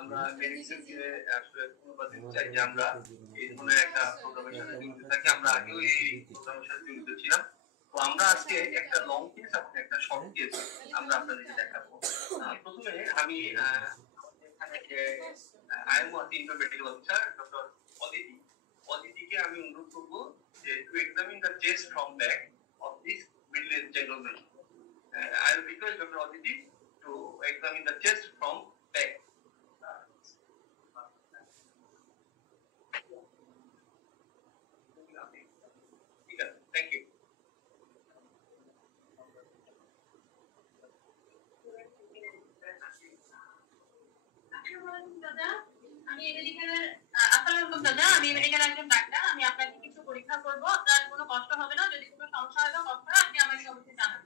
আমরা মেডিকেলকে আসলে ধন্যবাদ দিতে চাই যে আমরা এই ধরনের একটা প্রোগ্রামের সাথে জড়িত থাকি। আমরা আগেও এই প্রোগ্রামের সাথে জড়িত ছিলাম। তো আমরা আজকে একটা লং কেস এবং একটা শর্ট কেস আমরা আপনাদেরকে দেখাবো। প্রথমে আমি এখানে যে আইএমও মেডিকেল অফিসার ডক্টর অদিতিকে আমি অনুরোধ করবো যে to examine the chest from back of this middle age gentleman. I will request Dr. Aditi to examine the chest from back. Thank you. আমি মেডিকেল একজন ডাক্তার। আমি আপনাকে কিছু পরীক্ষা করবো। আপনার কোনো কষ্ট হবে না। যদি কোনো সমস্যা হয় বা কষ্ট হয় আপনি আমাকে অবশ্যই জানাবেন।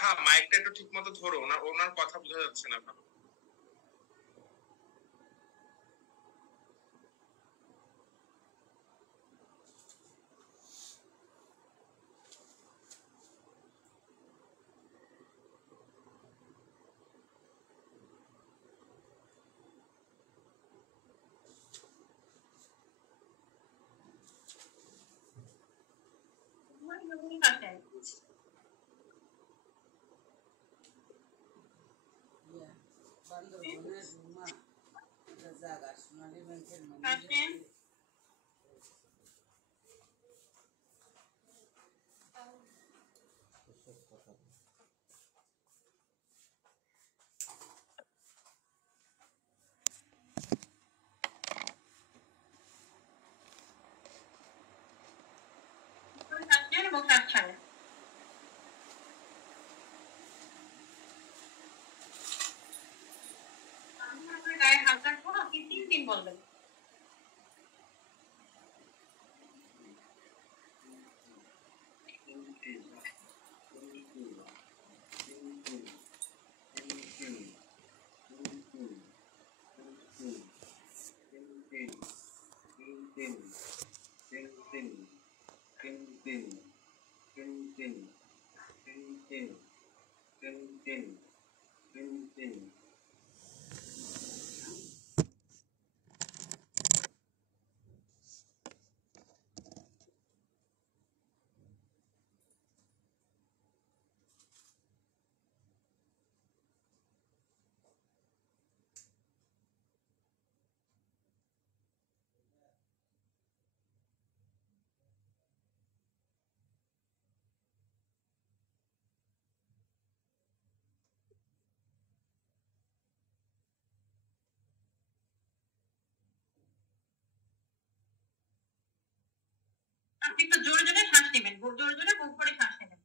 হ্যাঁ, মাইকটা একটু ঠিক মতো ধরো, ওনার কথা বোঝা যাচ্ছে না। গায়ে হাত রাখবো, আপনি 3 দিন বলবেন। আপনি একটু জোরে জোরে শ্বাস নেবেন, জোরে জোরে বুক করে শ্বাস নেবেন।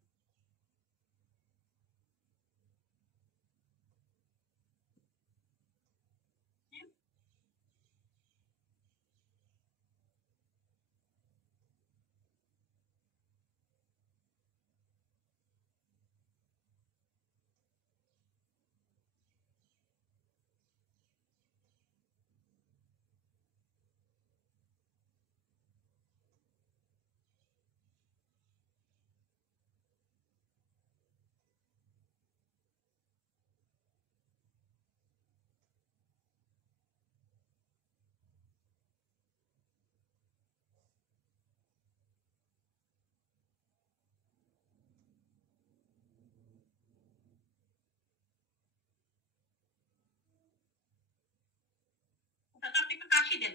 আপনি একটু কাশি দেন।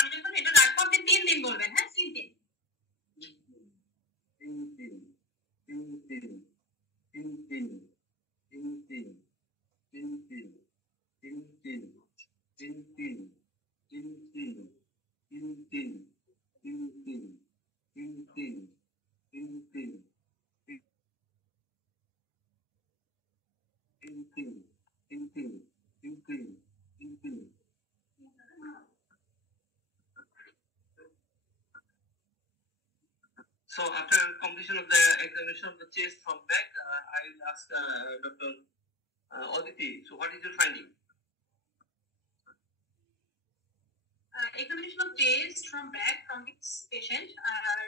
আমি যখন এটা রাখবো আপনি 3 দিন বলবেন। হ্যাঁ, 3 দিন। So after completion of the examination of the chest from back, I will ask Dr. Aditi. So what is your finding? Examination of chest from back from this patient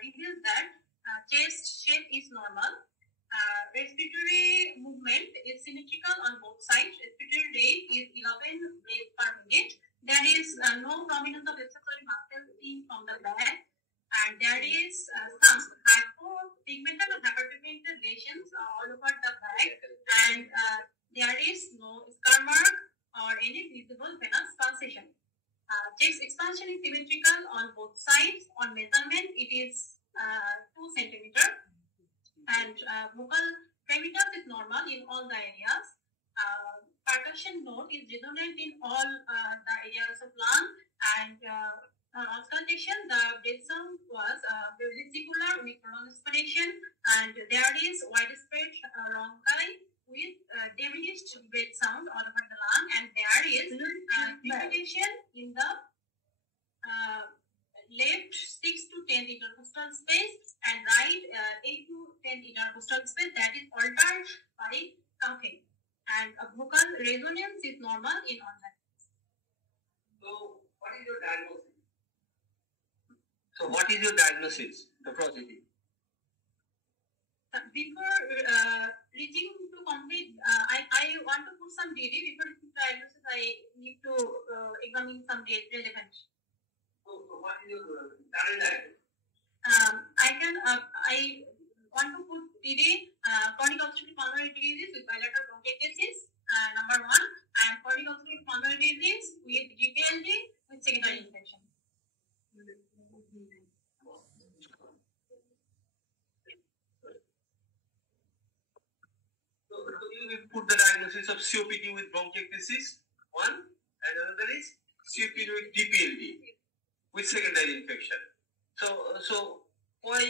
reveals that chest shape is normal. Respiratory movement is symmetrical on both sides. Respiratory rate is 11 breaths per minute. There is no prominence of accessory muscle seen from the back, and there is some hypopigmented and hyperpigmented lesions all over the back, and there is no scar mark or any visible venous pulsation. Chest expansion is symmetrical on both sides. On measurement, it is 2 centimeters, and vocal premitus is normal in all the areas. Percussion note is resonant in all the areas of lung, and on auscultation, the breath sound was vesicular with prolonged expiration, and there is widespread bronchi with diminished breath sound all over the lung, and there is crepitation in the left 6 to 10 intercostal space and right 8 to 10 intercostal space that is altered by coughing, and vocal resonance is normal in all that. So what is your diagnosis? Dr. Aditi? Before reaching to complete, I want to put some DD. Before reaching diagnosis, I need to examine some relevant. So what is your current diagnosis? I want to put DD, chronic obstructive pulmonary disease with bilateral bronchiectasis, number 1, and chronic obstructive pulmonary disease with GPLD with secondary infection. So you will put the diagnosis of COPD with bronchiectasis, 1, and another is COPD with DPLD with secondary infection. So why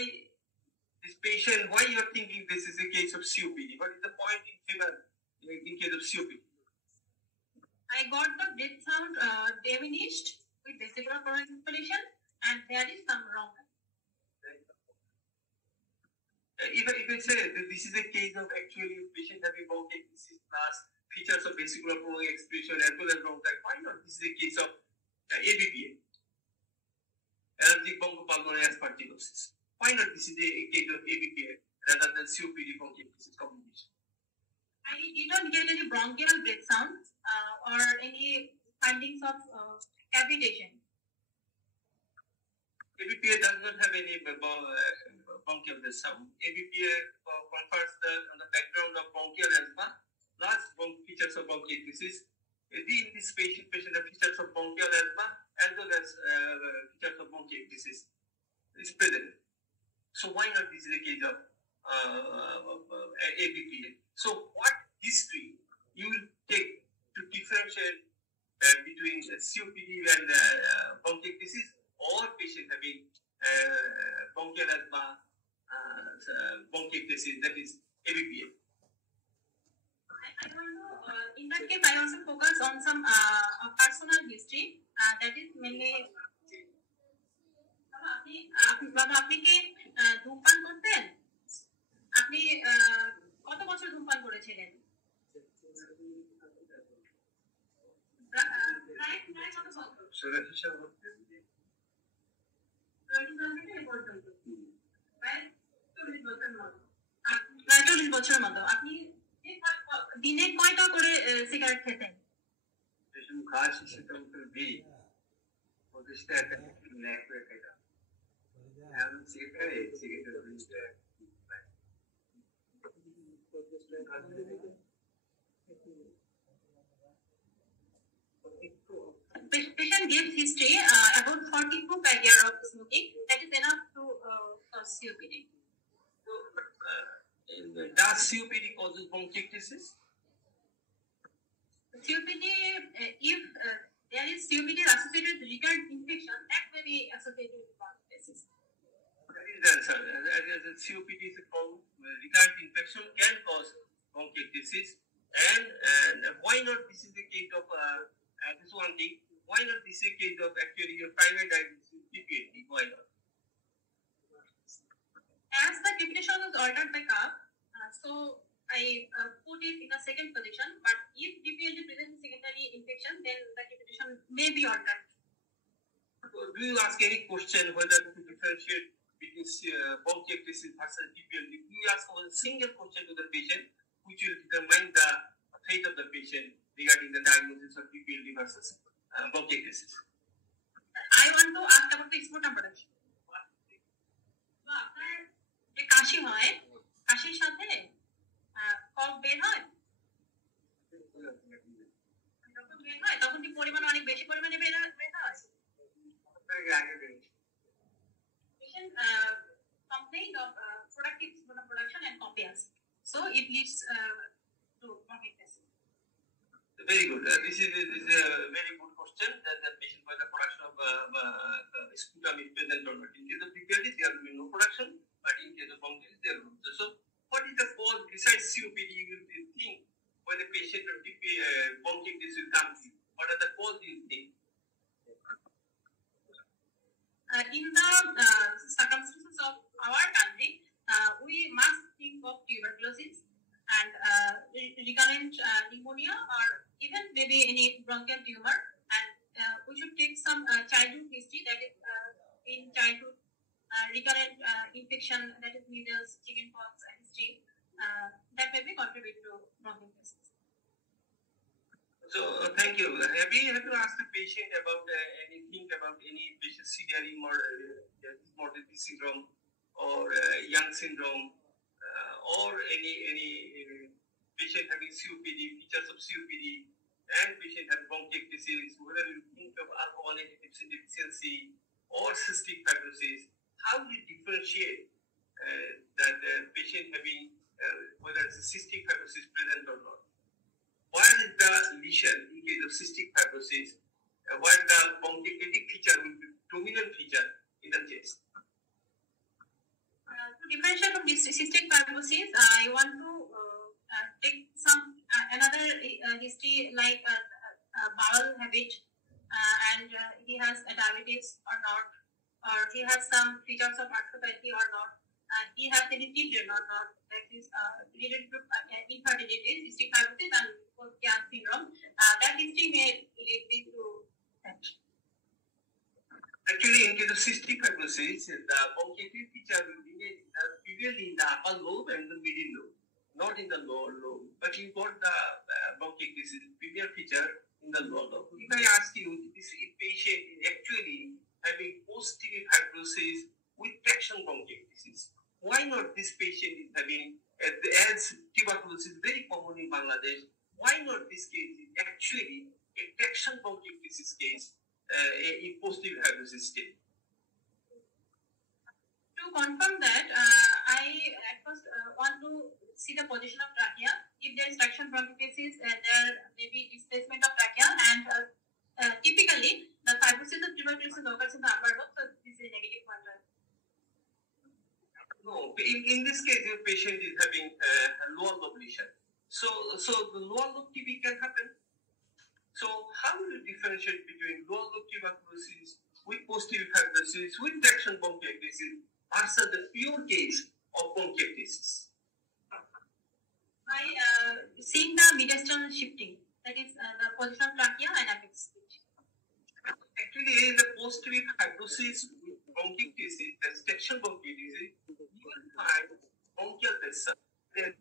this patient? Why you are thinking this is a case of COPD? What is the point in case of COPD? I got the breath sound diminished with vesicular prolonged expiration, and there is some wrong. If I say that this is a case of actually patient having bronchiectasis plus features of vesicular prolonged expiration as well as bronchitis, why not this is a case of ABPA, allergic bronchopulmonary aspergillosis? Why not this is a case of ABPA rather than COPD bronchiectasis combination? I did not get any bronchial breath sound or any findings of cavitation. ABPA does not have any bronchial breath sound. ABPA confers on the background of bronchial asthma plus features of bronchiectasis. In this patient have features of bronchial asthma as well as features of bronchiectasis is present. So why not this is a case of ABPA? So what history you will take to differentiate between COPD and bronchiectasis or patient having bronchial asthma, bronchiectasis, that is ABPA? I don't know. In that case, I also focus on some personal history. That is mainly. আপনি কি ধূমপান করতেন? আপনি কত বছর ধূমপান করেছিলেন? প্রায় 40 বছরের মতো। আপনি দিনে কয়টা করে সিগারেট খেতেন? Patient gives history about 42 per year of smoking. That is enough to cause COPD. Does COPD causes bronchiectasis? COPD, if there is COPD associated with recurrent infection, that may be associated with bronchitis. That is the answer. As COPD is a recurrent infection can cause bronchiectasis, and why not? This is the case of this one thing. Why not? This is the case of actually your primary diagnosis DPLD. Why not? As the definition was altered by CAP, so I put it in a second position. But if DPLD presents secondary infection, then the definition may be altered. So do you ask any question whether to differentiate between bronchiectasis versus DPLD? Do you ask a single question to the patient, which will determine the fate of the patient regarding the diagnosis of DPLD versus bronchiectasis? I want to ask about the sputum production. আপনার যে কাশি হয়, কাশির সাথে কফ বের হয়, যখন বের হয় তখন কি পরিমাণ অনেক বেশি পরিমাণে বের হয়? Patient complained of productive sputum production and copias, so it leads to bronchiectasis. Very good. This is a very good question. That the patient by the production of sputum is present or not. In case of DPLD, there will be no production, but in case of bronchitis, there will be. So, what is the cause besides COPD? You will think when the patient of bronchitis will come to you. What are the cause you think? In the circumstances of our country, we must think of tuberculosis and recurrent pneumonia, or even maybe any bronchial tumor, and we should take some childhood history, that is in childhood recurrent infection, that is measles, chickenpox history, that may be contribute to bronchiectasis. So, thank you. Have you asked the patient about anything about any patient severe mortality syndrome or young syndrome or any patient having COPD, features of COPD, and patient having bronchiectasis, whether you think of alcoholic deficiency or cystic fibrosis? How do you differentiate that patient having whether it's a cystic fibrosis present or not? Where is the lesion in case of cystic fibrosis? Where the bronchiectatic feature will be dominant feature in the chest? To differentiate from this cystic fibrosis, I want to take some another history like bowel habit, and he has diabetes or not, or he has some features of arthropathy or not, he has any children or not, that is related to infertility, cystic fibrosis, and Young syndrome. That history may lead me to that. Actually, in case of cystic fibrosis, the bronchiectatic feature will be usually in the upper lobe and the middle lobe, not in the lower lobe. But you got the bronchiectasis premier feature in the lower lobe. If I ask you, this patient is actually having post-TB fibrosis with traction bronchiectasis, why not this patient is having, as tuberculosis is very common in Bangladesh, why not this case is actually a traction bronchiectasis case in post-TB fibrosis state? To confirm that, I at first want to see the position of trachea. If there is traction bronchiectasis, there may be displacement of trachea, and typically the fibrosis of tuberculosis occurs in the upper lobe, so this is a negative pointer. No, in this case, your patient is having lower lobe lesion. So the lower lobe TB can happen. So how do you differentiate between lower lobe tuberculosis with post-TB fibrosis with traction bronchiectasis versus the pure case of bronchiectasis? By seeing the mediastinal shifting, that is the position of trachea and apex. Actually, in the post-TB fibrosis with bronchiectasis, the traction bronchiectasis, you will find bronchial vessel. Then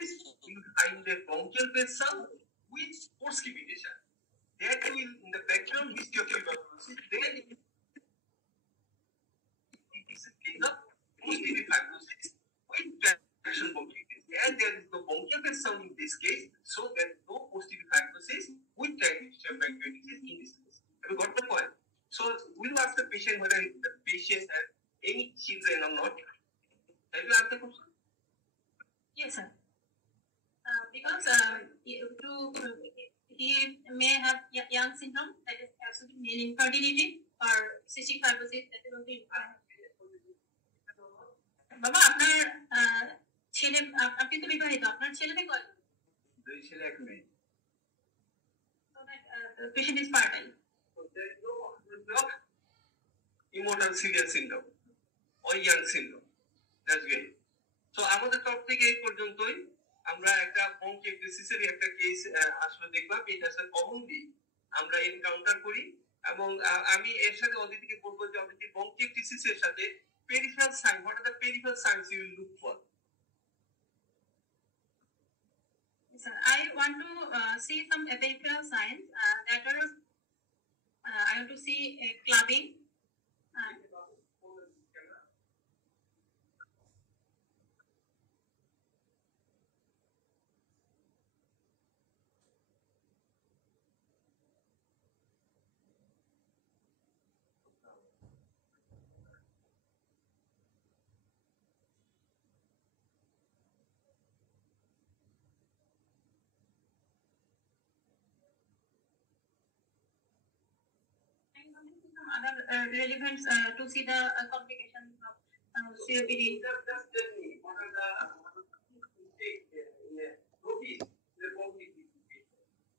you find the bronchial vessel with force limitation. That will, in the background history of tuberculosis, then it is a case of post-TB fibrosis with traction bronchiectasis. And there is no bronchial vessel in this case, so there is no post-TB fibrosis with traction bronchiectasis in this case. Have you got the point? So we'll ask the patient whether the patient has any children or not. Have you asked the question? Yes, sir. Because he may have young syndrome, that is absolutely male infertility, or cystic fibrosis that is also বাবা আপনার ছেলে আপনি তো বিবাহিত আপনার ছেলে মেয়ে কয় 2 ছেলে 1 মেয়ে patient is fertile immortal serial syndrome or young syndrome that's great so আমাদের তরফ থেকে এই পর্যন্তই আমরা একটা bronchiectasis একটা কেস আসলে দেখলাম এটা আসলে কমনলি আমরা এনকাউন্টার করি এবং আমি এর সাথে অদিতিকে বলবো যে অদিতি bronchiectasis এর সাথে peripheral sign what are the peripheral signs you will look for sir I want to see some peripheral signs that are I want to see clubbing other relevance to see the complications of COPD. Just tell me, what are the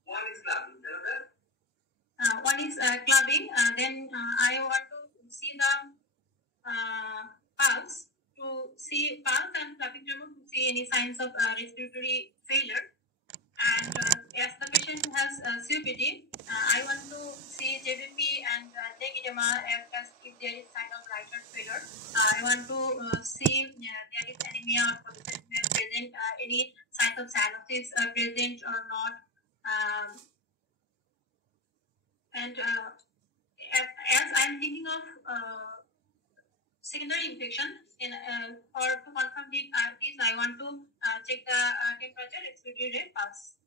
one is clubbing, another? One is clubbing. Then I want to see the pulse to see pulse and clubbing to see any signs of respiratory failure. And as the patient has COPD, I want to see JVP and leg edema as if there is sign of right heart failure. I want to see there is anemia or polycythemia present, any signs of cyanosis present or not. And as I am thinking of secondary infection, or to confirm this, I want to check the temperature, respiratory rate, pulse.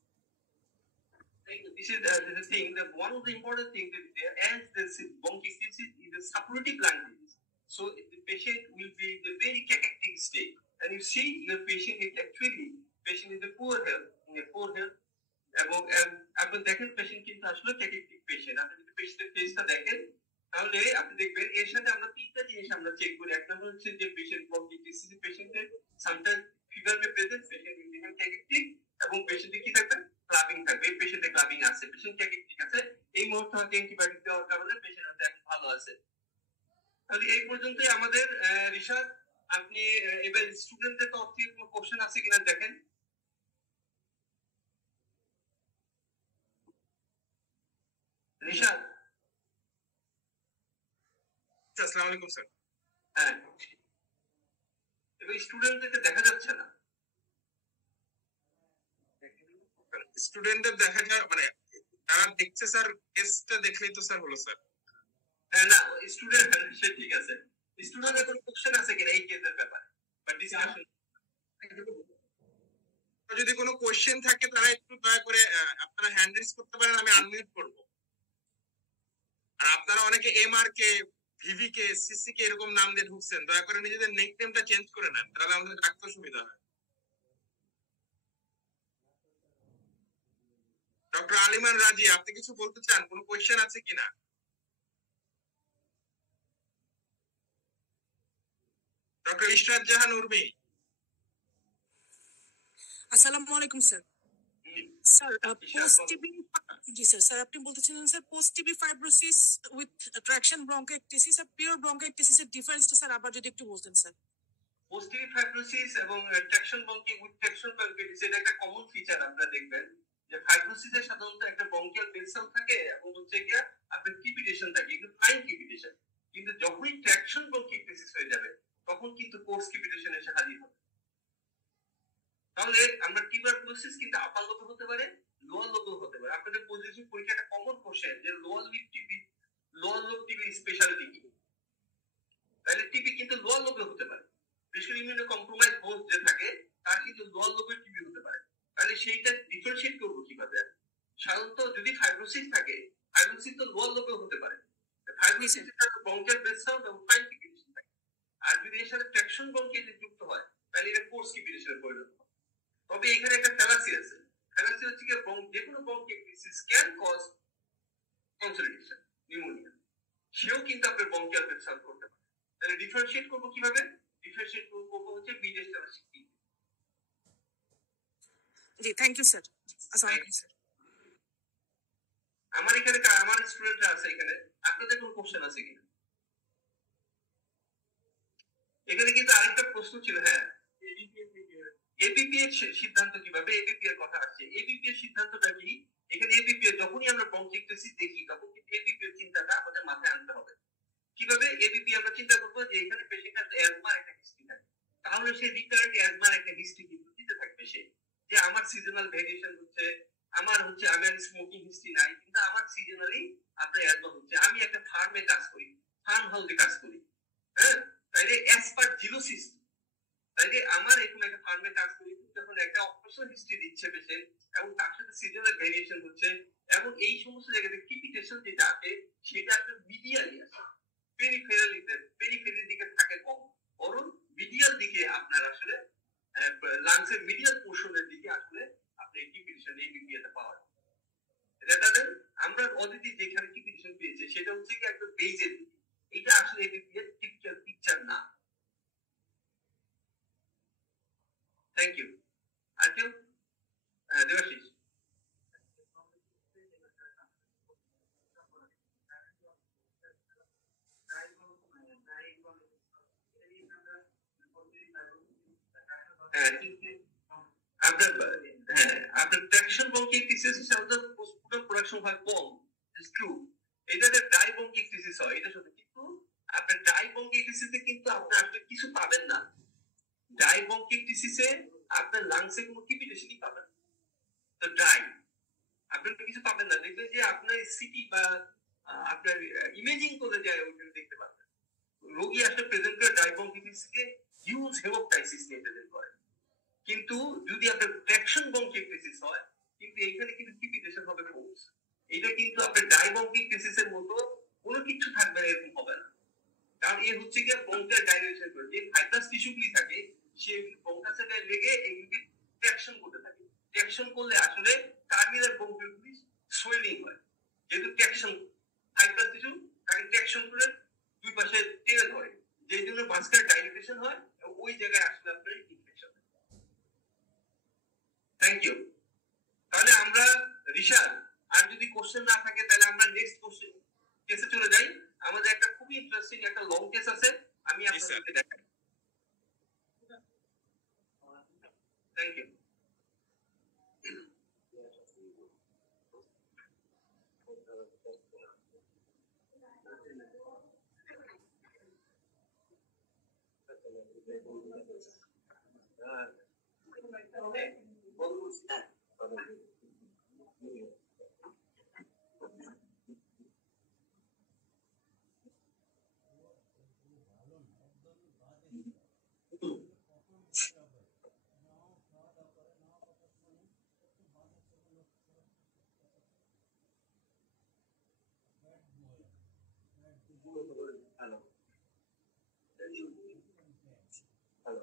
This is the thing. That one of the important things that there, as the bronchiectasis is a suppurative lung disease, so the patient will be in a very cachectic state, and you see your patient is actually in a poor health, এবং আপনি দেখেন পেশেন্ট কিন্তু আসলে ক্যাটেকটিক পেশেন্ট আপনি যদি পেশেন্টের ফেসটা দেখেন তাহলে আপনি দেখবেন এর সাথে আমরা তিনটা জিনিস আমরা চেক করি এক নম্বর হচ্ছে যে পেশেন্ট bronchiectasis পেশেন্টের sometimes fever may present patient will become cachectic এবং পেশেন্টে কি থাকবে ক্লাবিং থাকবে পেশেন্টে ক্লাবিং আছে পেশেন্ট ক্যাটেকটিক আছে এই মুহূর্তে হয়তো অ্যান্টিবায়োটিক দেওয়ার কারণে পেশেন্ট হয়তো এখন ভালো আছে তাহলে এই পর্যন্তই আমাদের রিসার্চ আপনি এবার স্টুডেন্টদের তরফ থেকে কোনো কোশ্চেন আছে কিনা দেখেন রিশাদ আসসালামু আলাইকুম স্যার হ্যাঁ এবার স্টুডেন্টদেরকে দেখা যাচ্ছে না স্টুডেন্টদের দেখা যায় মানে তারা দেখছে স্যার টেস্টটা দেখলেই তো স্যার হলো স্যার না স্টুডেন্ট সে ঠিক আছে স্টুডেন্টের কোনো কোশ্চেন আছে কিনা এই কেসের ব্যাপারে বা ডিসকাশন যদি কোনো কোশ্চেন থাকে তারা একটু দয়া করে আপনারা হ্যান্ড রেজ করতে পারেন আমি আনমিউট করব আর আপনারা অনেকে এমআর কে ভিভি কে সিসি কে এরকম নাম দিয়ে ঢুকছেন দয়া করে নিজেদের নিকনেমটা চেঞ্জ করে নেন তাহলে আমাদের ডাকতে সুবিধা হয় ডক্টর আলিমান রাজি আপনি কিছু বলতে চান কোনো কোশ্চেন আছে কিনা ডক্টর ইশরাত জাহান উর্মি আসসালামু আলাইকুম স্যার স্যার পোস্ট টিবি জি স্যার আপনি বলতেছিলেন sir post TB fibrosis with traction bronchitis আর পিওর ব্রঙ্কাইটিস এর ডিফারেন্সটা স্যার আবার যদি একটু বলতেন স্যার পোস্ট টিবি ফাইব্রোসিস এবং traction bronchi with traction bronchitis এটা একটা কমন ফিচার আপনারা দেখবেন যে ফাইব্রোসিসে সাধারণত একটা ব্রঙ্কিয়াল বেসেল থাকে এবং হচ্ছে গিয়া আপনার কিপিটেশন থাকে একটু ফাইন কিপিটেশন কিন্তু যখনই ট্রাকশন ব্রঙ্কাইটিস হয়ে যাবে তখন কিন্তু কোর্স কিপিটেশন এসে হাজির হবে তাহলে আমরা টিউবারকুলোসিস কিন্তু আপার লোবে হতে পারে লোয়ার লোবেও হতে পারে আপনাদের পজিটিভ পরীক্ষাটা কমন কোশ্চেন যে লোয়ার লোব টিবি স্পেশালিটি কি তাহলে টিবি কিন্তু লোয়ার লোবে হতে পারে বেশি ইমিউনো কম্প্রোমাইজ হোস্ট যে থাকে তার কিন্তু লোয়ার লোবের টিবি হতে পারে তাহলে সেইটা ডিফারেন্সিয়েট করবো কিভাবে সাধারণত যদি ফাইব্রোসিস থাকে ফাইব্রোসিস তো লোয়ার লোবেও হতে পারে ফাইব্রোসিস থাকে ব্রঙ্কিয়াল বেসেল এবং ফাইন কিপিটেশন থাকে আর যদি এর সাথে ট্রাকশন ব্রঙ্কাইটিস যুক্ত হয় তাহলে এটা কোর্স কিপিটেশনে পরিণত হয় তবে এখানে একটা ফ্যালাসি আছে ফ্যালাসি হচ্ছে যে কোনো bronchitis can cause consolidation pneumonia সেও কিন্তু আপনার বঙ্কিয়াল ভেদ সলভ করতে পারে। তাহলে ডিফারেন্সিয়েট করবো কিভাবে? ডিফারেন্সিয়েট করবো হচ্ছে বি টেস্ট আমরা শিখি। জি থ্যাংক ইউ স্যার। আসসালামু আলাইকুম স্যার। আমার এখানে আমার স্টুডেন্টরা আছে এখানে, আপনাদের কোনো কোশ্চেন আছে কিনা? এখানে কিন্তু আরেকটা প্রশ্ন ছিল, হ্যাঁ এবিপি এর সিদ্ধান্ত কিভাবে? এবিপি এর কথা আসছে। এবিপি এর সিদ্ধান্তটা কি? এখানে এবিপি এর যখনই আমরা ব্রঙ্কিওলইটিস দেখি তখন কিন্তু এবিপি এর চিন্তাটা আমাদের মাথায় আনতে হবে। কিভাবে এবিপি আমরা চিন্তা করবো যে এখানে পেশেন্টের অ্যাজমার একটা হিস্ট্রি থাকে, তাহলে সেই রিকারেন্ট অ্যাজমার একটা হিস্ট্রি কিন্তু দিতে থাকবে সে, যে আমার সিজনাল ভেরিয়েশন হচ্ছে, আমার স্মোকিং হিস্ট্রি নাই, কিন্তু আমার সিজনালি আপনার অ্যাজমা হচ্ছে, আমি একটা ফার্মে কাজ করি, ফার্ম হাউসে কাজ করি, হ্যাঁ, তাইলে অ্যাজ পার জিলোসিস, তাইলে আমার এরকম একটা ফার্মে কাজ করি, যখন একটা অপারেশনাল হিস্ট্রি দিচ্ছে পেশেন্ট এবং তার সাথে সিজনাল ভেরিয়েশন হচ্ছে, এবং এই সমস্ত জায়গাতে ক্রিপিটেশন যেটা আছে সেটা আপনার মিডিয়ালি আছে, পেরিফেরির দিকে থাকে কম, বরং মিডিয়াল দিকে আপনার আসলে লাংসের মিডিয়াল পোর্শনের দিকে আসলে আপনি ক্রিপিটেশন এই মিডিয়াটা পাওয়া যায়। রেদার দেন আমরা অলরেডি যেখানে ক্রিপিটেশন পেয়েছে সেটা হচ্ছে কি একদম বেজের দিকে, এটা আসলে এবিপিএর টিপিক্যাল পিকচার না। Thank you. আর কেউ? দেবাশিস। আপনার ট্রাকশন ব্রঙ্কিওলইটিস সাধারণত পোস্টমর্টম প্রোডাকশন হয় কম, ইটস ট্রু। এটাতে ডাই ব্রঙ্কিওলইটিস হয়, এটা সত্যি, কিন্তু আপনার ডাই ব্রঙ্কিওলইটিসে কিন্তু আপনি আসলে কিছু পাবেন না। ডাই ব্রঙ্কিওলইটিসে আপনার লাংসে কোনো ক্রিপিটেশনই পাবেন, তো ড্রাই আপনি কিছু পাবেন না। দেখবেন যে আপনার সিটি বা আপনার ইমেজিং করে যায় ওইখানে দেখতে পাবেন রোগী আসলে প্রেজেন্ট করে ডাই ব্রঙ্কিওলইটিসকে হিউজ হেমোপটাইসিস নিয়ে প্রেজেন্ট করে, কিন্তু যদি আপনার ট্রাকশন ব্রঙ্কিওলইটিস হয় কিন্তু এইখানে কিন্তু ক্রিপিটেশন হবে ফোর্স, এটা কিন্তু আপনার ডাই ব্রঙ্কিওলইটিস এর মতো কোনো কিছু থাকবে না, এরকম হবে না। কারণ এ হচ্ছে কি ব্রঙ্কিয়াল ডাইলেশন করে, যে ফাইব্রাস টিস্যুগুলি থাকে সেগুলি ব্রঙ্কাসের গায়ে লেগে এইগুলিকে ট্রাকশন করতে থাকে, ট্রাকশন করলে আসলে টার্মিনাল ব্রঙ্কিওলগুলি সোয়েলিং হয়, যেহেতু ট্রাকশন ফাইব্রাস টিস্যু তাকে ট্রাকশন করে দুই পাশে টেনে ধরে, যেই জন্য ভাস্কুলার ডাইলেটেশন হয় এবং ওই জায়গায় আসলে আপনার ইনফেকশন। Thank you. তাহলে আমরা রিশাদ, আর যদি কোশ্চেন না থাকে তাহলে আমরা নেক্সট কোশ্চেন কেসে চলে যাই। আমাদের একটা খুবই ইন্টারেস্টিং একটা লং কেস আছে, আমি আপনাদেরকে দেখাই। Thank you. হ্যালো হ্যালো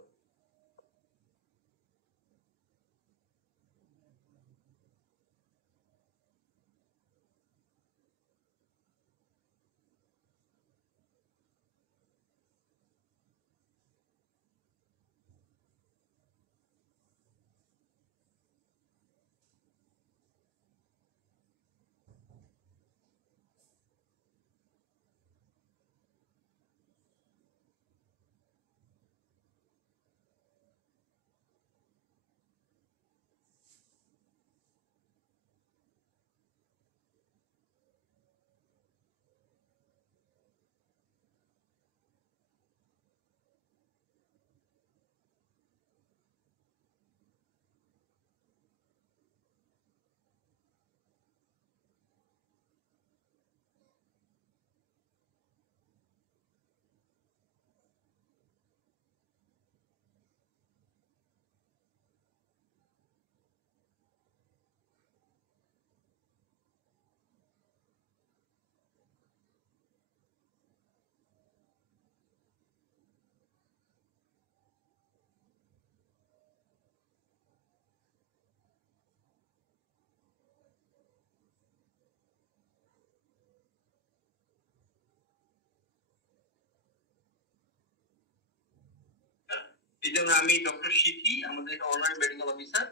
এই জন্য আমি ডক্টর সিথি, আমাদের অনারি মেডিকেল অফিসার,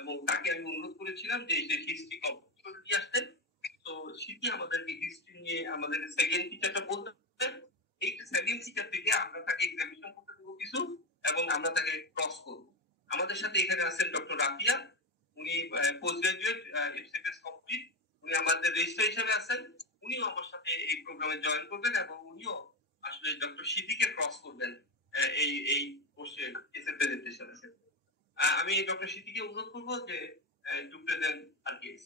এবং তাকে আমি অনুরোধ করেছিলাম যে হিস্ট্রি কমপ্লিট করে দিয়ে আসতেন। তো সিথি আমাদেরকে হিস্ট্রি নিয়ে আমাদের সেকেন্ড টিচারটা বলতে, এই সেকেন্ড টিচার থেকে আমরা তাকে এক্সামিনেশন করতে দেবো কিছু, এবং আমরা তাকে ক্রস করব। আমাদের সাথে এখানে আছেন ডক্টর রাফিয়া, উনি পোস্ট গ্রাজুয়েট এফসিপিএস কমপ্লিট, উনি আমাদের রেজিস্ট্রার হিসেবে আছেন। উনিও আমার সাথে এই প্রোগ্রামে জয়েন করবেন এবং উনিও আসলে ডক্টর সিদ্দিকে ক্রস করবেন এই কোর্সের কেসের প্রেজেন্টেশন আছে। আমি ডক্টর সিদ্দিকে অনুরোধ করবো যে to present our case.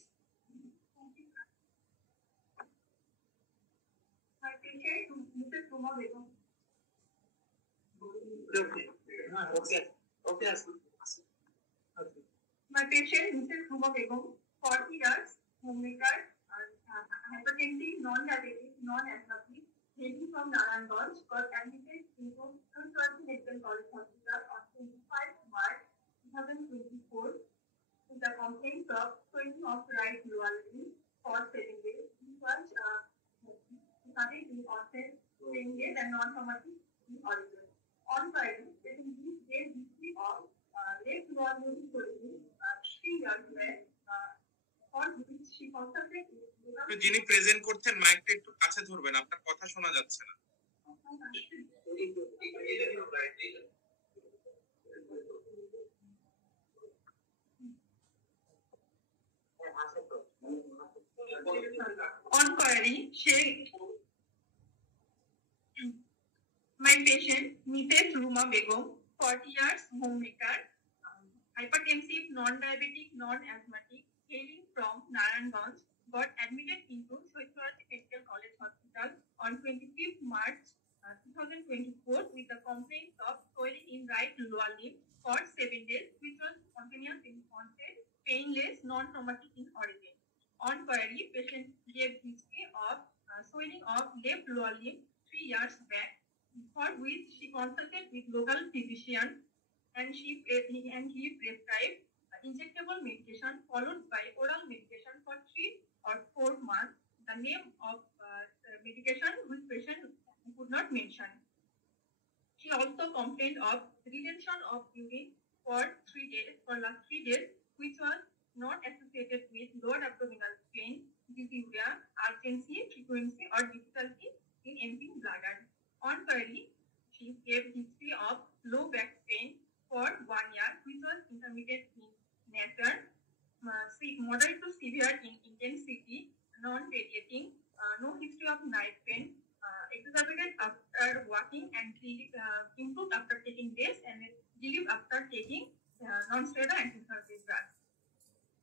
My patient, Mrs. Ruma Begum, 40 years, homemaker, hypertensive, non-diabetic, non-asthmatic, hailing from Narayanganj, got admitted into Sunshine Medical College Hospital on 25 March 2024 with the complaint of swelling of right lower limb for 7 days. This was started in onset, 10 days and non-traumatic in origin. On Friday, patient gave history of left lower limb swelling 3 years back, for which she consulted with যিনি প্রেজেন্ট করছেন মাইকটা একটু কাছে ধরবেন, আপনার কথা শোনা যাচ্ছে না। On query, my patient, Mrs. Ruma Begum, 40 years, homemaker, hypertensive, non-diabetic, non-asthmatic, hailing from Narayanganj, got admitted into Swetchwarth Medical College Hospital on 25th March 2024 with a complaint of swelling in right lower limb for 7 days, which was spontaneous in onset, painless, non-traumatic in origin. On query, patient gave history of swelling of left lower limb 3 years back, for which she consulted with local physician and he prescribed injectable medication followed by oral medication for 3 or 4 months. The name of medication which patient could not mention. She also complained of retention of urine for last 3 days, which was not associated with lower abdominal pain, dysuria, urgency, frequency, or difficulty in emptying bladder. On query, she gave history of low back pain for 1 year, which was intermittent in nature, moderate to severe in intensity, non-radiating, no history of night pain, exacerbated after walking and improved after taking rest and relieved after taking non-steroidal anti-inflammatory drugs.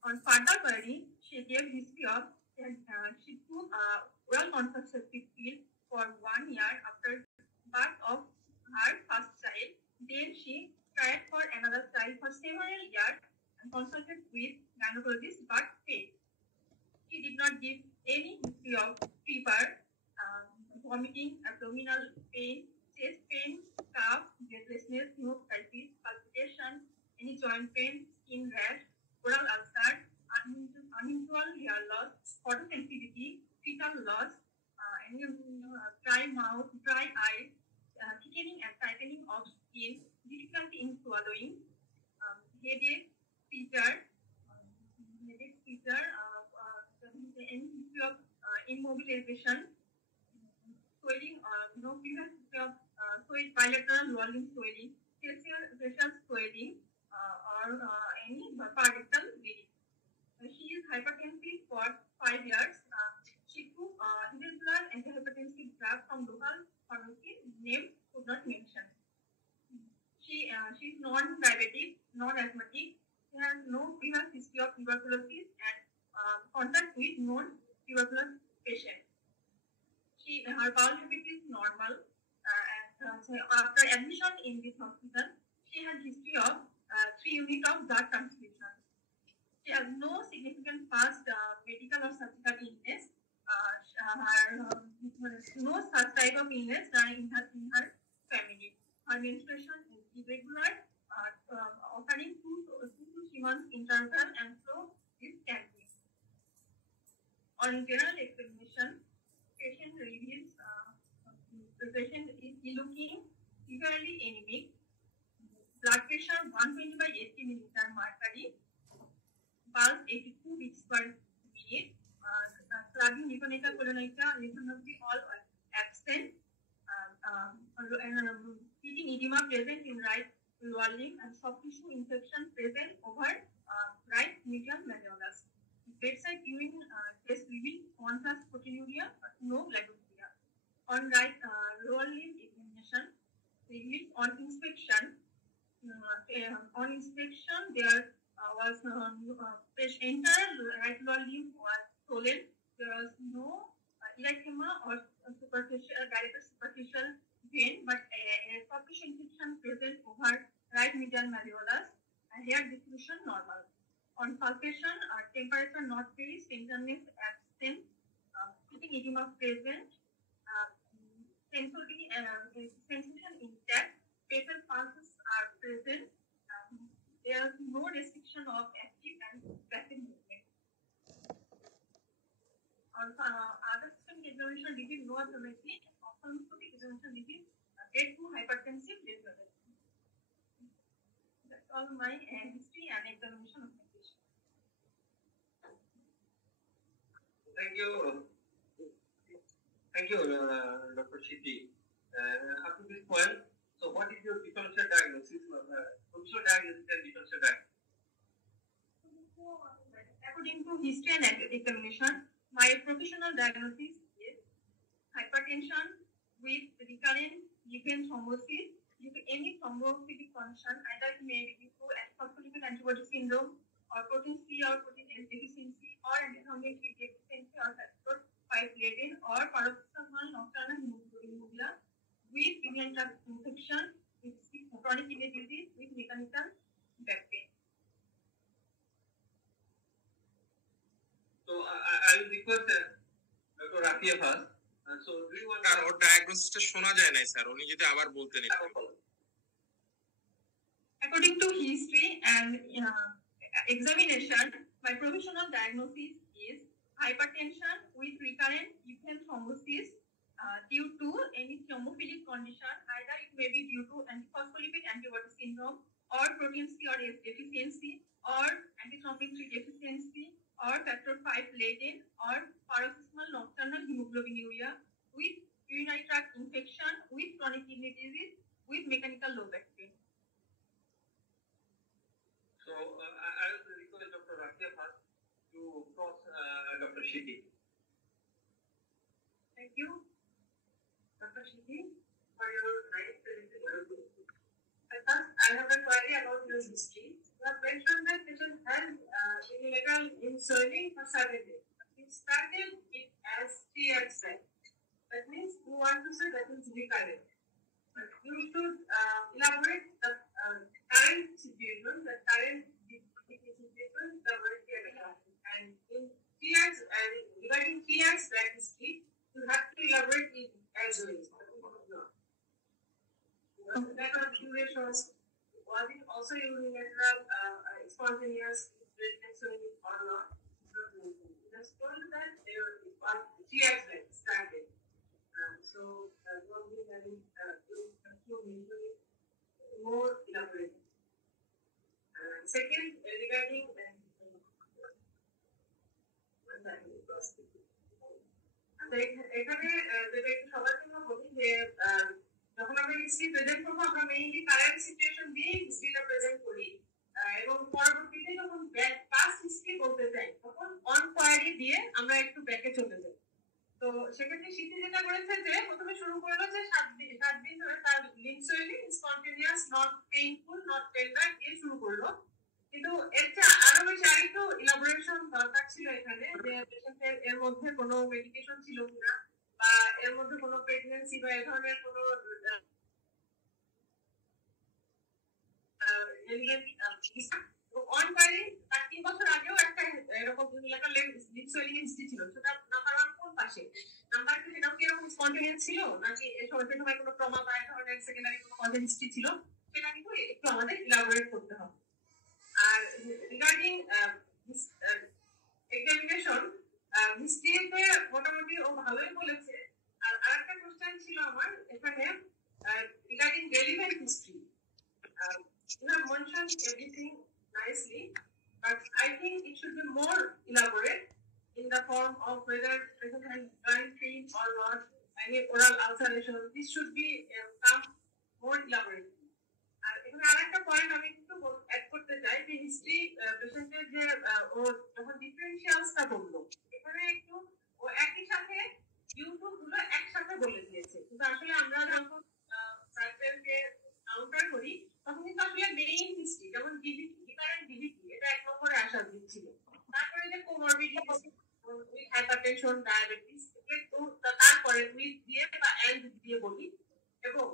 On further query, she gave history of she took oral contraceptive pill for 1 year after birth of her first child. Then she tried for another child for several years and consulted with gynecologist but failed. She did not give any history of fever, vomiting, abdominal pain, chest pain, cough, breathlessness, hemoptysis, palpitation, any joint pain, skin rash, oral ulcer, unusual hair loss, photosensitivity, fetal loss, any dry mouth, dry eyes, thickening and tightening of skin, difficulty in swallowing, headache, seizure, any history of immobilization, swelling, no previous history of bilateral lower limb swelling, facial swelling, or any parietal bleeding. She is hypertensive for 5 years. She took irregular antihypertensive drug from local pharmacy, name could not mention. She is non-diabetic, non-asthmatic. She has no previous history of tuberculosis and contact with known tuberculosis patient. Her bowel habit is normal. After admission in this hospital, she had history of 3 units of blood transfusion. She has no significant past medical or surgical illness. No such type of illness in her family. Her menstruation is irregular, occurring 2 to 3 months interval, and flow is scanty. On general examination, patient reveals the patient is looking severely anemic. blood pressure 120/80 millimeter mercury, pulse 82 beats per minute, clubbing neonatal colonita leukonomy all absent, feeding edema present in right lower limb and soft tissue infection present over right medial malleolus. Bedside urine test revealed 1+ proteinuria, no glycosuria. On right lower limb examination revealed on inspection there was entire right lower limb was swollen. There was no erythema or superficial direct superficial vein, but a superficial infection present over right medial malleolus and hair distribution normal. On palpation, temperature not very, tenderness absent, sitting edema present, sensation intact, paper pulses are present. There is no restriction of active and passive movement. On other system examination revealed no abnormality, ophthalmoscopic examination revealed grade 2 hypertensive deterioration. That's all my history and examination of my patient. Thank you, Dr. Shiti. Up to this point, so what is your differential diagnosis? Provisional diagnosis and differential diagnosis. According to history and examination, my professional diagnosis is hypertension with recurrent event thrombosis due to any thrombophilic condition, either it may be due to phospholipid antibody syndrome or protein C or protein S deficiency or antithrombotic deficiency or factor V Leiden or paroxysmal nocturnal hemoglobinuria with urinary tract infection with chronic kidney disease with mechanical back pain. So I will request Dr. Rafia first. So do you want sir ওর ডায়াগনোসিসটা শোনা যায় না স্যার, উনি যদি আবার বলতেন একটু। According to history and examination, my provisional diagnosis is hypertension with recurrent event thrombosis due to any thrombophilic condition, either it may be due to antiphospholipid antibody syndrome or protein C or S deficiency or antithrombotic deficiency or factor V Leiden or paroxysmal nocturnal hemoglobinuria with urinary tract infection with chronic kidney disease with mechanical low back pain. So I will request Dr. Rafia first to cross Dr. Shiti. Thank you, Dr. Shiti, for your nice presentation. First, I have a query about your history. You have mentioned that patient has unilateral limb swelling for 7 days. It started it as TX. That means you want to say that is recurrent. You should elaborate the current situation, the current situation, the word and in TX and regarding TX history, you have to elaborate it as well. That of duration, was it also unilateral, spontaneous, or not? Just told that TX started. So, what we have more elaborate. Second, regarding এখানে যেটা একটু সবার জন্য বলি যে যখন আমরা history present করবো আমরা মেইনলি কারেন্ট সিচুয়েশন দিয়ে হিস্ট্রিটা প্রেজেন্ট করি এবং পরবর্তীতে যখন পাস্ট হিস্ট্রি বলতে চাই তখন অন কোয়ারি দিয়ে আমরা একটু ব্যাকে চলে যাই। তো সেক্ষেত্রে শীতে যেটা করেছে যে প্রথমে শুরু করলো যে 7 দিন ধরে তার lymph swelling spontaneous, not painful, not tender দিয়ে শুরু করলো। কিন্তু এর চেয়ে আরো বেশি আরেকটু ইলাবোরেশন দরকার ছিল এখানে যে পেশেন্টের এর মধ্যে কোনো মেডিকেশন ছিল কিনা বা এর মধ্যে কোনো প্রেগন্যান্সি বা এই ধরনের কোনো অন কোয়ারি তার 3 বছর আগেও একটা এরকম ইউনিলাটারাল লিম্ফ সোয়েলিং হিস্ট্রি ছিল। সেটা নাম্বার 1 কোন পাশে, নাম্বার 2 সেটাও কি এরকম স্পন্টেনিয়াস ছিল নাকি এই সময় কোনো ট্রমা বা এই ধরনের সেকেন্ডারি কোনো কজের হিস্ট্রি ছিল, সেটা কিন্তু একটু আমাদের ইলাবোরেট করতে হবে। আর রিগার্ডিং এক্সামিনেশন হিস্ট্রিতে মোটামুটি ও ভালোই বলেছে। আর আরেকটা কোশ্চেন ছিল আমার এখানে regarding relevant history. this should be come more elaborate. আর এখানে আরেকটা পয়েন্ট আমি একটু অ্যাড করতে চাই যে হিস্ট্রি পেশেন্টের যে ও যখন ডিফারেন্সিয়ালসটা বললো এখানে একটু ও একই সাথে ইউটিউব গুলো একসাথে বলে দিয়েছে কিন্তু আসলে আমরা যখন সার্ভেকে কাউন্টার করি তখন কিন্তু আসলে মেইন হিস্ট্রি যেমন ডিভিটি রিকারেন্ট ডিভিটি এটা এক নম্বরে আসা উচিত ছিল তারপরে যে কোমরবিডিটিস উইথ হাইপারটেনশন ডায়াবেটিস একটু তারপরে উইথ দিয়ে বা এন্ড দিয়ে বলি এবং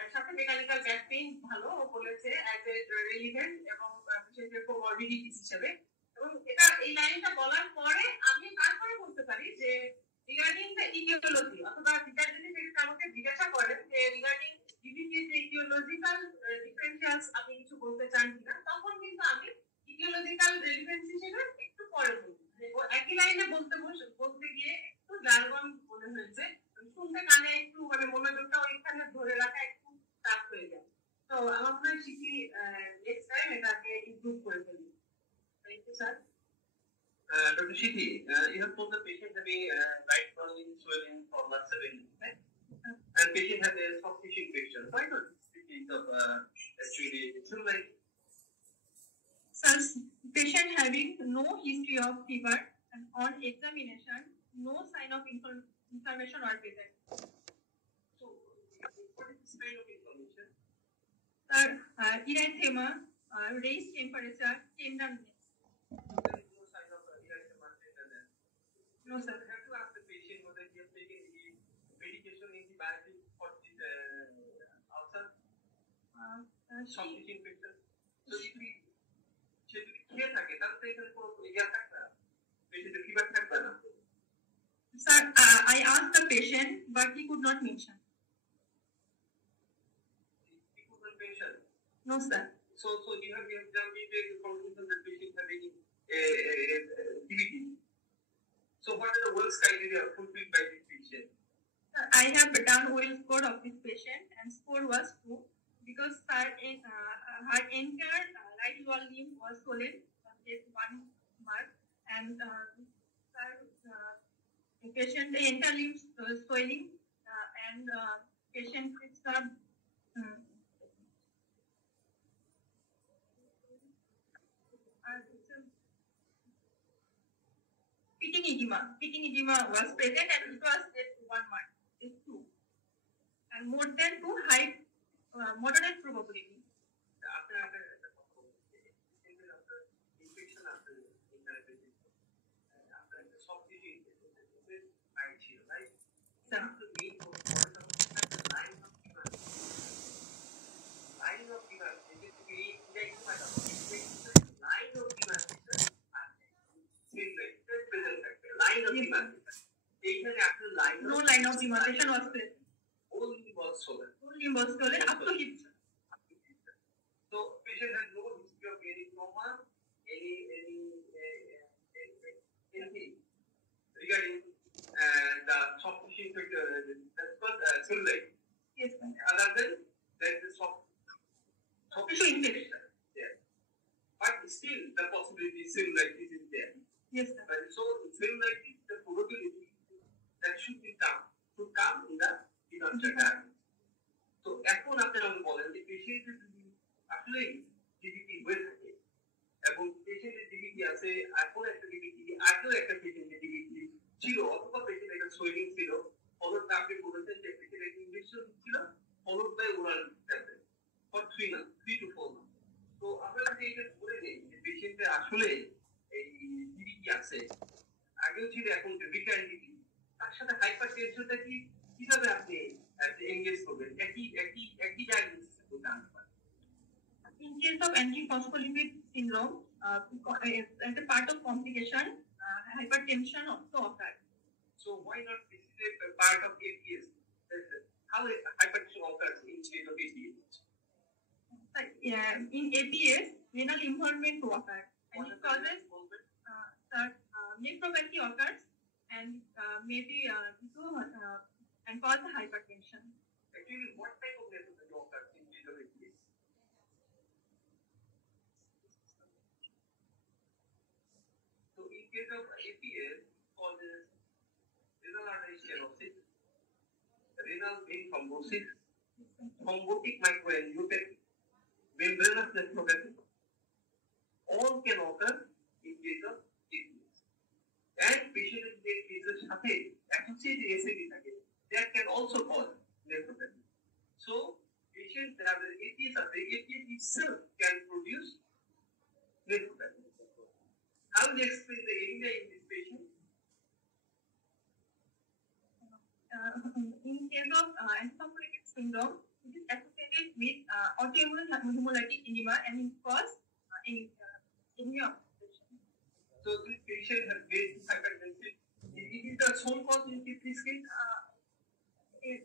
এর সাথে মেকানিক্যাল ব্যাক পেইন ভালো ও বলেছে অ্যাজ এ রিলিভেন্ট এবং বিশেষ করে কোমরবিডিটিস হিসেবে এবং এটা এই লাইনটা বলার পরে আমি তারপরে বলতে পারি যে রিগার্ডিং দ্য ইডিওলজি অথবা টিচার যদি সেটা আমাকে জিজ্ঞাসা করেন যে রিগার্ডিং ডিভিটি যে ইডিওলজিক্যাল ডিফারেন্সিয়ালস আপনি কিছু বলতে চান কিনা তখন কিন্তু আমি ইডিওলজিক্যাল রেলিভেন্স হিসেবে একটু পরে বলবো ও একই লাইনে বলতে গিয়ে একটু জার্গন মনে হয়েছে শুনতে কানে একটু মানে মনোযোগটা ওইখানে ধরে রাখা একটু টাফ হয়ে যায় তো আমার মনে হয় শিখি নেক্সট টাইম এটাকে ইমপ্রুভ করে ফেলি thank you sir Dr. Shiti, you have told the patient having right swelling for last 7 days, right? And patient has a soft tissue infection. Why not this case of actually like Sir, patient having no history of fever and on examination, no sign of inflammation or present. so? What is this kind of information? Sir, erythema, raised temperature, tenderness. There is no sign of erythema tenderness. No, sir. You have to ask the patient whether he has taken any medication, antibiotic for this ulcer, soft tissue infection. So if we সে যদি খেয়ে থাকে তাহলে তো এখানে কোনো ইয়া থাকবে না পেশেন্টের ফিভার থাকবে না Sir, I asked the patient, but he could not mention. he could not mention. No, sir. So you have done the conclusion that patient having DVT. So what are the Wells criteria fulfilled by this patient? Sir, I have done well score of this patient and score was 2 because sir, her entire right lower limb was swollen, get 1 mark, and sir, the patient the entire limb swelling and patient with some pitting edema was present and it was at 1 mark, is 2, and more than 2 high moderate probability. আপনার একটা কথা বলতে পেশেন্টের আপনার ইনফেকশন আছে এখানে পেশেন্ট আপনার একটা সফট টিস্যু ইনফেকশন আই ছিল রাইট Sir. আপনার মেইন লাইন অফ ফিভার থেকে এই line of fever line of fever এইখানে আপনার line No line of demarcation was present. only was swollen. Only was swollen up to hip. So patient has no history of any trauma, anything regarding the soft tissue infection. That's called cellulite. Yes, sir. Other than that, the soft Tissue infection. Yeah. But still, the possibility cellulite is there. Yes, sir. But so cellulite is the probability that should come in the diagnosis. So এখন আপনি আমাকে বলেন যে পেশেন্টের আসলে ডিভিটি হয়ে থাকে এবং পেশেন্টের ডিভিটি আছে এখন একটা ডিভিটি আগেও একটা পেশেন্টের ডিভিটি ছিল অথবা পেশেন্ট একটা সোয়েলিং ছিল ফলোড আপনি বলেছেন যে পেশেন্টের ইনজেকশন ছিল followed by oral tablet for 3 to 4 months তো আমরা যদি এটা বলে দিই যে পেশেন্টের আসলে এই ডিভিটি আছে আগেও ছিল এখন রিকারেন্ট ডিভিটি তার সাথে হাইপারটেনশনটা কি কিভাবে আপনি এনগেজ করবেন একই ডায়াগনোসিস করতে আনতে পারেন In case of antiphospholipid syndrome, as a part of complication, hypertension also occurs. So why not this is a part of APS? How hypertension occurs in case of APS? In APS, renal involvement occurs, and it causes nephropathy occurs, and maybe and cause hypertension. Actually, what type of nephropathy occurs in case of APS? So in case of APS, causes renal artery stenosis, renal vein thrombosis, thrombotic microangiopathy, membranous nephropathy, all can occur in case of APS. And patient cases সাথে associated SAD থাকে, that can also cause nephropathy. So patients that have APS itself can produce nephropathy. How do you explain the anemia in this patient? In case of encephalitic syndrome, it is associated with autoimmune hemolytic anemia and it causes anemia of the patient. So this patient has great hypertension. It is the sole cause in kidney skin. It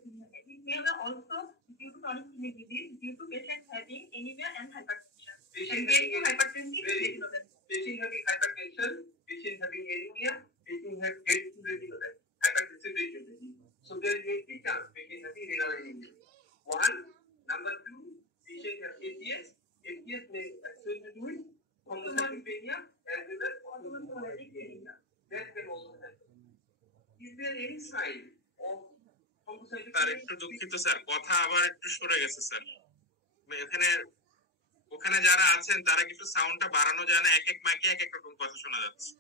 may be also due to chronic kidney disease due to patient having anemia and hypertension. Patient And getting hypertensive retinopathy. Patient having hypertension, patient having anemia, patient have getting retinopathy, hypertensive retinopathy. So there is a big chance patient having renal anemia. One, number two, patient have APS. APS may associate with thrombocytopenia as well as autoimmune anemia. That can also happen. Is there any sign of sir thrombocytopenia? একটু দুঃখিত স্যার, কথা আবার একটু সরে গেছে স্যার। ওখানে যারা আছেন তারা কিছু সাউন্ডটা বাড়ানো যায় না, এক এক মাইকে এক এক রকম কথা শোনা যাচ্ছে।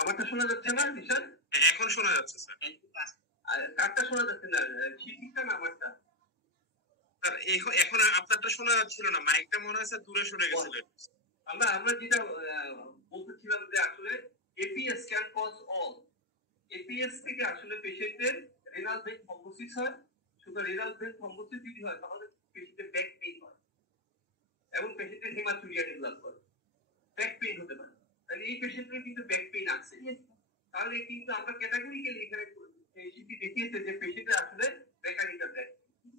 আমারটা শোনা যাচ্ছে না বিশাল? এখন শোনা যাচ্ছে স্যার। কারটা শোনা যাচ্ছে না? শিপিটা না আমারটা? স্যার এখন আপনারটা শোনা যাচ্ছিল না, মাইকটা মনে হয় স্যার দূরে সরে গেছিল। আমরা যেটা বলতেছিলাম যে আসলে APS can cause all. APS থেকে আসলে পেশেন্টের রেনাল ভেন থ্রম্বোসিস হয়। শুধু রেনাল ভেন থ্রম্বোসিস যদি হয় তাহলে পেশেন্টের ব্যাক পেইন হয় এবং পেশেন্টের হেমাটুরিয়া ডেভেলপ করে, ব্যাক পেইন হতে পারে। তাহলে এই পেশেন্টের কিন্তু ব্যাক পেইন আছে। তাহলে কিন্তু আমরা ক্যাটাগরিক্যালি এখানে সিটি দেখিয়েছে যে পেশেন্টের আসলে মেকানিক্যাল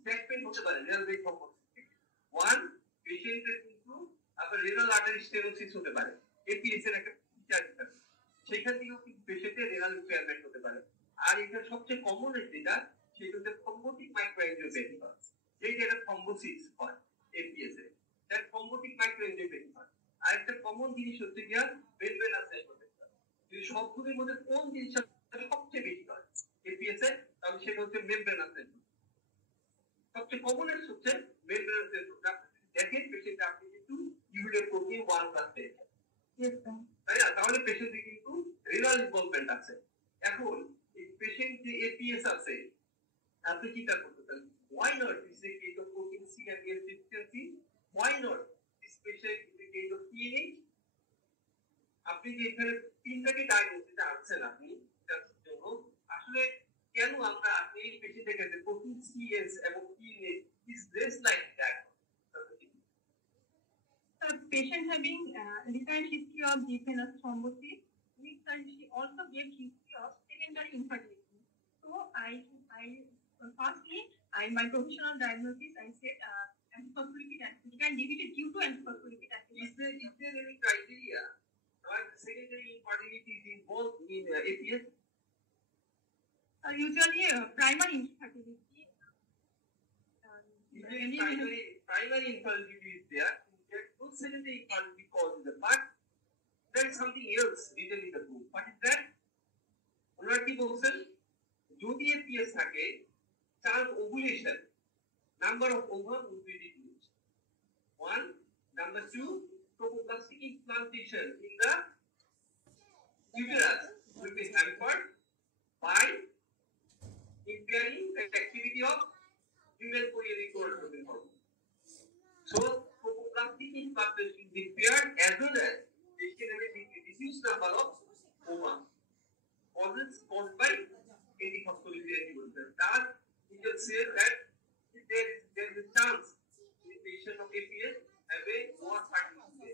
ব্যাক পেইন হতে পারে রেনাল ভেন থ্রম্বোসিস থেকে। ওয়ান, পেশেন্টের কিন্তু আপনার রেনাল আর্টারি স্টেনোসিস হতে পারে, এপিএস এর একটা ফিচার থাকে, সেখান থেকেও কিন্তু পেশেন্টের রেনাল ইম্পেয়ারমেন্ট হতে পারে। আর এটা সবচেয়ে কমন যেটা সেটা হচ্ছে থ্রম্বোটিক মাইক্রোএনজিওপ্যাথি হয়, যেটা একটা থ্রম্বোসিস হয় এপিএস এ, দ্যাট থ্রম্বোটিক মাইক্রোএনজিওপ্যাথি হয়। আর একটা কমন জিনিস হচ্ছে গিয়া মেমব্রেনাস নেফ্রোপ্যাথি। যদি সবগুলির মধ্যে কোন জিনিসটা সবচেয়ে বেশি হয় এপিএস এ, তাহলে সেটা হচ্ছে মেমব্রেনাস নেফ্রোপ্যাথি। সবচেয়ে কমনেস্ট হচ্ছে মেমব্রেনাস নেফ্রোপ্যাথি। দেখেন পেশেন্ট আপনি কিন্তু ইউরিয়া প্রোটিন 1 প্লাস পেয়েছেন, তাই না? তাহলে পেশেন্টে কিন্তু রেনাল ইনভলভমেন্ট আছে। এখন এই পেশেন্ট যে এপিএস আছে আপনি চিন্তা করতে পারেন, why not this is a case of protein C and S deficiency, why not this patient is a case of PNH? আপনি যে এখানে তিনটাকে ডায়াগনোসিস আনছেন আপনি তার জন্য আসলে কেন আমরা আপনি এই পেশেন্টের ক্ষেত্রে প্রোটিন CS এবং PNH is less like that? So patient having recurrent history of deep venous thrombosis, which she also gave history of secondary infertility. So firstly, my professional diagnosis, I said antiphospholipid acidic and DVT due to antiphospholipid acidic. Is there any criteria why secondary infertility is involved in APS? Usually primary infertility. Primary infertility is there. There's no secondary infertility causes it, but there's something else written in the book. What is that? ওনারা কি বলছেন? যদি এপিএস থাকে, child ovulation, number of ovum will be reduced. One, number two, tropoplastic implantation in the uterus will be hampered by impairing the activity of female chorionic hormone. So, tropoplastic implantation is impaired as well as reduced number of ovum caused by antiphospholipid antibodies. That we can say that there is a chance in patient of APS have a more fertility,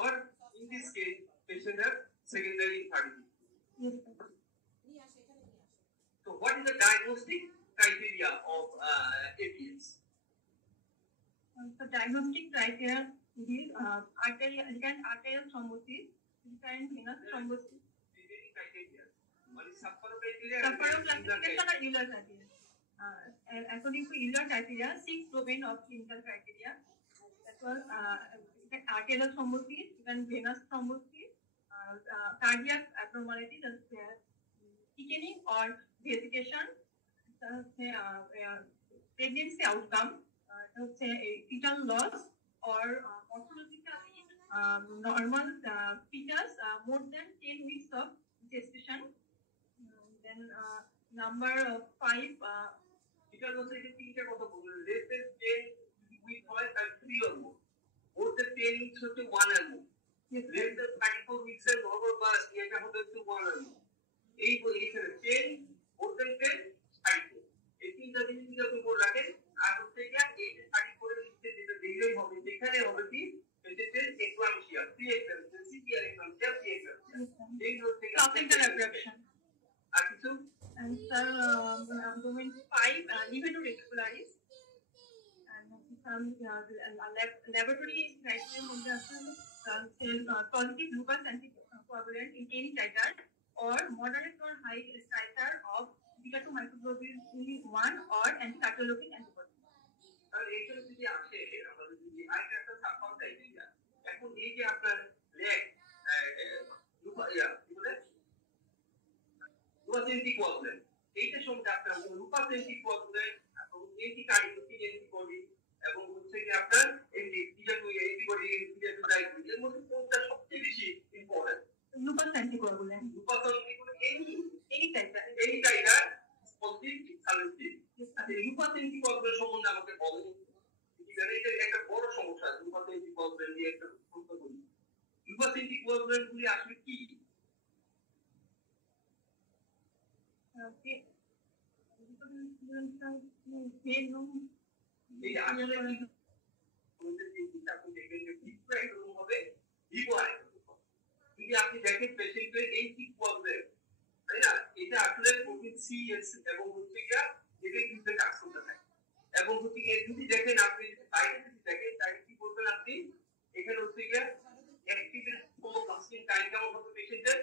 or in this case, patient have secondary infertility. Yes. So, what is the diagnostic criteria of APS? The diagnostic criteria is arterial thrombosis, recurrent venous thrombosis. Sapporo classification or Euler criteria. According to Euler criteria, 6 domain of clinical criteria. That was arterial thrombosis, then venous thrombosis, cardiac abnormality, that's thickening or desiccation, pregnancy outcome, fetal loss, or morphologically normal fetus more than 10 weeks of gestation. Then number 5. এটার মধ্যে এই যে তিনটে কথা বললেন, less than 10 week হয় তার 3 or more, more than 10 weeks হচ্ছে 1 or more, less than 34 weeks এর নরমাল বা এটা হতে হচ্ছে 1 or more। এই এইখানে 10, more than 10, 34, এই তিনটা জিনিস যদি আপনি মনে রাখেন, আর হচ্ছে গিয়া এই যে 34 এর নিচে যেটা দেখলেই হবে, যেখানে হবে কি পেশেন্টের eclampsia, pre-eclampsia, severe eclampsia, pre-eclampsia, এই হচ্ছে Placental abruption. আর কিছু And sir, abdomen 5, levatoricularis, and some laboratory criteria positive lupus anticoagulant in any titer or moderate or high titer of beta 2 microglobulin 1 or anti-cardiologin antibody. তাহলে এইখানে যদি আসে আমাদের যদি আরেকটা একটা সাবকনসাইটিয়া, এখন এই যে আপনার লেগ কি বলে লুপাস অ্যান্টিকোয়াগুলেন্ট, এইটার সঙ্গে আপনার লুপাস অ্যান্টিকোয়াগুলেন্ট এবং অ্যান্টিকার্ডিওটিন অ্যান্টিবডি এবং হচ্ছে কি আপনার অ্যান্টিবডি এর মধ্যে কোনটা সবচেয়ে বেশি important? Lupus anticoagulant. Lupus anticoagulant Any titer. এই টাইটার পজিটিভ সালেন্সিভ। আচ্ছা, লুপাস অ্যান্টিকোয়াগুলেন্ট সম্বন্ধে আমাকে বলেন, এটা একটা বড় সমস্যা। লুপাস অ্যান্টিকোয়াগুলেন্ট নিয়ে একটা কথা বলি, লুপাস অ্যান্টিকোয়াগুলেন্ট গুলি আসলে কি? এই আসলে যদি আপনি দেখেন পেশেন্টের এই কি প্রবলেম, তাই না, এটা আসলে প্রোটিন সি এবং হচ্ছে গিয়া এটা কিন্তু কাজ করতে থাকে এবং হচ্ছে গিয়ে যদি দেখেন আপনি বাইরে যদি দেখেন তাহলে কি করবেন আপনি, এখানে হচ্ছে গিয়া অ্যাক্টিভেট কোপ্লাস্টিন টাইম কেমন হবে পেশেন্টের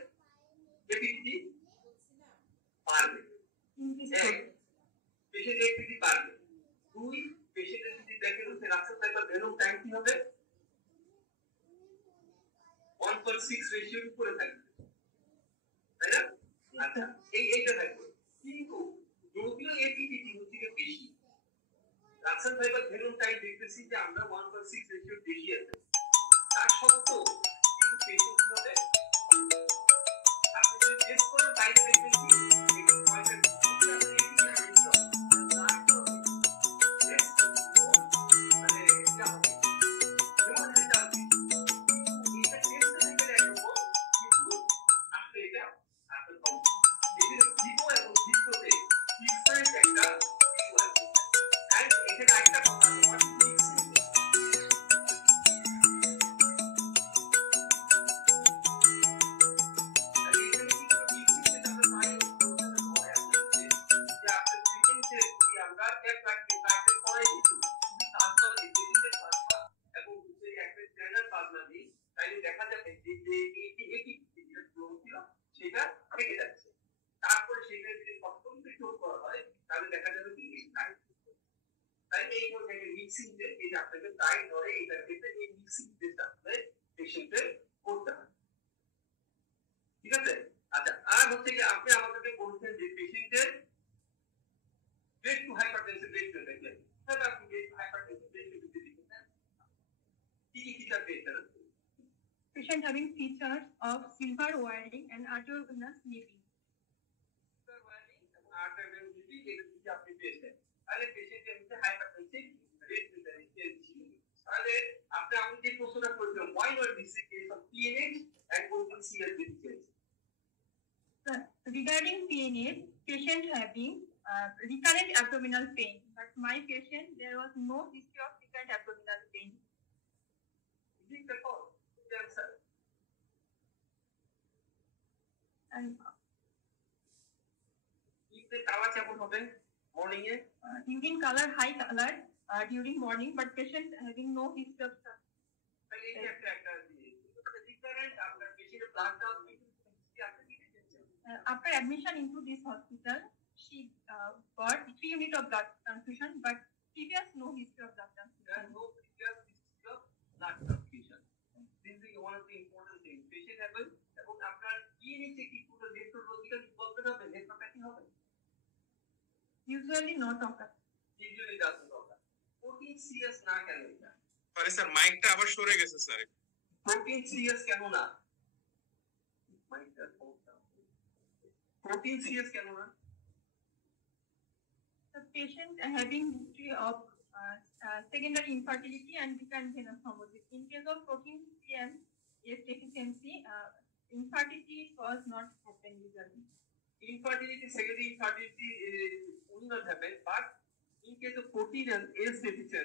এবিলিটি বাড়বে, পেশেন্ট এবিলিটি বাড়বে। 2, পেশেন্টের যদি দেখেন হচ্ছে রাস্তা সাইকেল ভেনম টাইম কি হবে 1.6 রেশিওর উপরে থাকবে, তাই না? আচ্ছা, এইটা থাকবে, কিন্তু যদিও এবিলিটি হচ্ছে বেশি, রাস্তা সাইকেল ভেনম টাইম দেখতেছি যে আমরা 1.6 রেশিওর বেশি আছে, তার সত্ত্বেও কিন্তু পেশেন্ট হবে আপনি যদি টেস্ট করেন বাইরে দেখবেন কি সেটা থেকে যাচ্ছে, তারপরে সেটা যদি কন্ট্রোল করা হয় তাহলে দেখা যাবে কি তাই এই মধ্যে মিক্সিং যে এই যে আপনাকে তাই ধরে এইটার ক্ষেত্রে এই মিক্সিং টেস্ট আসলে পেশেন্টের করতে হয়, ঠিক আছে? আচ্ছা, আর হচ্ছে কি আপনি আমাদেরকে বলছেন যে পেশেন্টের গ্রেড 2 হাইপারটেনশন গ্রেড 2 দেখেন, তাহলে আপনি গ্রেড 2 হাইপারটেনশন গ্রেড 2 দিতে দিবেন কি কি ফিচার পেয়েছেন? Patient having features of silver wiring and arteriovenous nevi. Silver wiring and arteriovenous nevi এর যদি আপনি পেয়েছেন, তাহলে পেশেন্টের মধ্যে হাইপারটেনশন গ্রেড 2 এর ছিল। তাহলে আমি যে প্রশ্নটা করেছিলাম, why not this case of PNH and protein CS deficiency? Regarding PNH, patient having recurrent abdominal pain, but my patient there was no history of recurrent abdominal pain. Is it the cause? The answer. And if the color কেমন হবে morning এ? urine color high color during morning, but patient having no history of তাহলে এই যে একটা recurrent আপনার পেশেন্টের blood transfusion after admission into this hospital, she got 3 units of blood transfusion, but previous no history of blood transfusion. There is no previous history of blood transfusion. This is one of the important things. Patient এবং আপনার DNA নিচে কি পুরো নেফ্রোলজিক্যাল ইনভলভমেন্ট হবে, নেফ্রোপ্যাথি হবে? Usually not occur. Usually doesn't হবে। Protein serious না কেন এটা? সরি স্যার, মাইকটা আবার সরে গেছে স্যার। প্রোটিন সিরিয়াস কেন না? প্রোটিন সিরিয়াস কেন না? The patient having history of secondary infertility and recurrent venous thrombosis. In case of protein CM deficiency, infertility was not happen usually. Infertility, secondary infertility will not happen, but in case of protein and S deficiency,